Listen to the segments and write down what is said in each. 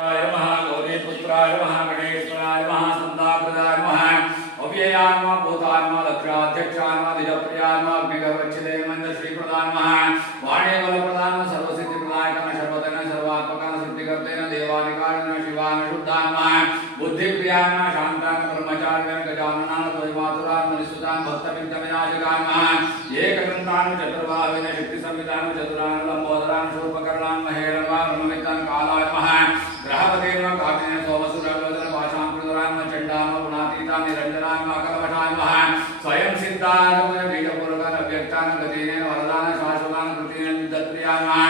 नमः गौरीपुत्राय नमः गणेश्वराय नमः संताकृताय नमः अव्ययाय नमः भूताय नमः लक्षाध्यक्षाय नमः द्विजप्रियाय नमः अग्निगर्वच्छिदे मंद श्रीप्रदाय नमः वाणे बलप्रदाय नमः सर्वसिद्धिप्रदाय नमः सर्वतन सर्वात्मकाय सृष्टिकर्तेन देवानिकाय नमः शिवाय शुद्धाय नमः बुद्धिप्रियाय नमः शान्ताय ब्रह्मचार्याय गजाननाय द्वैमातुराय मनिसुताय भक्तविद्यमयाजगाय नमः एकदन्ताय चतुर्बाहुवेन शक्तिसंविताय चतुराय लंबोदराय शूर्पकर्णाय महेरवाय ब्रह्मविद्याय कालाय नमः ग्रहपते नमः कामिने सोमसुरवदन पाशांकृतराय नमः चंडाय नमः गुणातीताय निरंजनाय नमः कलवटाय नमः स्वयं सिद्धाय नमः बीजपूर्वकाय अव्यक्ताय गतिने वरदाय शाश्वताय कृतिने दत्त्रियाय नमः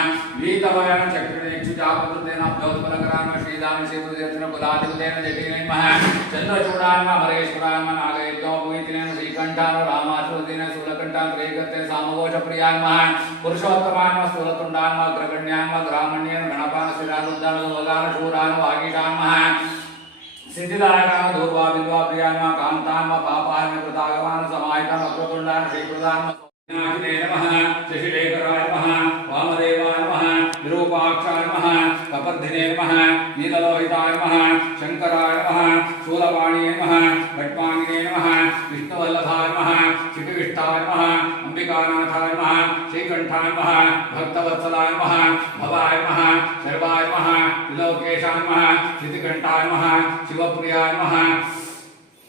वीतवयन चक्रिणे इक्षुजापकृतेन अभ्योत्पलकराय नमः श्रीदान सेतुदेर्चन कुलाधिपतेन जटिने नमः चंद्रचूडाय नमः हरेश्वराय नमः नागयज्ञोपवीतिने श्रीकंठाय रामाचुरदिने शूलकंठाय त्रिकर्ते सामघोषप्रियाय नमः पुरुषोत्तमाय नमः स्थूलतुण्डाय नमः अग्रगण्याय नमः ग्रामण्येन गणपाय श्रीरारुद्धाय नमः शूराय वागीशाय नमः सिद्धिदायकाय दूर्वा बिल्वा प्रियाय नमः कांताय नमः पापाय नमः कृतागवान समाहिताय अक्रतुण्डाय श्रीकृताय नमः शशिलेखराय नमः वामदेवाय नमः विरूपाक्षाय नमः कपर्धिने नमः नीललोहिताय नमः शंकराय नमः शूलपाणिये नमः भट्टमांगिने नमः विष्णुवल्लभाय नमः शिखविष्टाय नमः अंबिकानाथाय नमः श्रीकंठाय नमः भक्तवत्सलाय नमः भवाय नमः सर्वाय नमः त्रिलोकेशाय नमः श्रीकंठाय नमः शिवप्रियाय नमः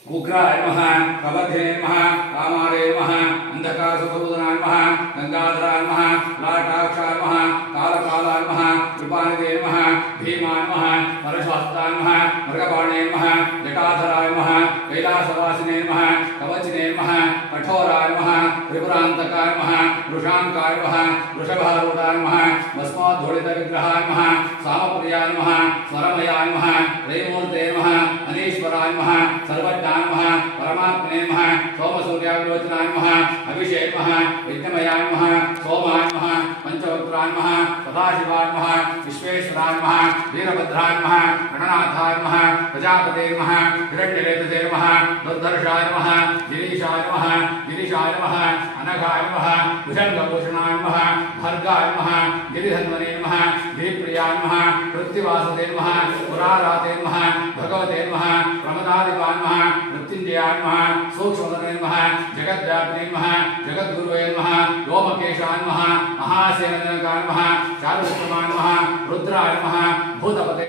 उग्राय नमः प्रबद्धे नमः कामारे नमः अंधकारसुखबुधनाय नमः गंगाधराय नमः लाटाक्षाय नमः कालकालाय नमः कृपानिधे नमः भीमाय नमः परशुहस्ताय नमः मृगबाणे नमः जटाधराय नमः कैलासवासिने नमः कवचिने नमः कठोराय नमः त्रिपुरान्तकाय नमः वृषांकाय नमः वृषभारूढाय नमः भस्मोद्धूलितविग्रहाय नमः सामप्रियाय नमः स्वरमयाय नमः त्रैमूर्ते नमः अनीश्वराय नमः सर्वज्ञाय नमः परमात्मने नमः सोमसूर्याग्लोचनाय नमः अभिषेक नमः विद्यमयाय नमः सोमाय नमः पंचवक्त्राय नमः सदाशिवाय नमः विश्वेश्वराय नमः वीरभद्राय नमः गणनाथाय नमः प्रजापते नमः हिरण्यरेतसे नमः दुर्धर्षाय नमः गिरीशाय नमः गिरीशाय नमः अनघाय नमः भुजंगभूषणाय नमः भर्गाय नमः गिरिधन्वने नमः गिरिप्रियाय नमः पृथ्वीवासते नमः पुराराते नमः भगवते नमः प्रमदादिपाय नमः मृत्युंजयाय नमः सूक्ष्मतने नमः जगद्व्यापिने नमः जगद्गुरुवे नमः व्योमकेशाय नमः महासेनजनकाय नमः चारुविक्रमाय नमः रुद्राय नमः भूतपते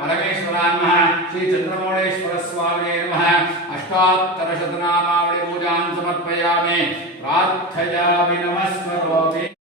परमेश्वराय नमः श्री चंद्रमौळेश्वर स्वामिने नमः अष्टोत्तरशतनामावळि पूजां समर्पयामि प्रार्थयामि नमस्करोमि।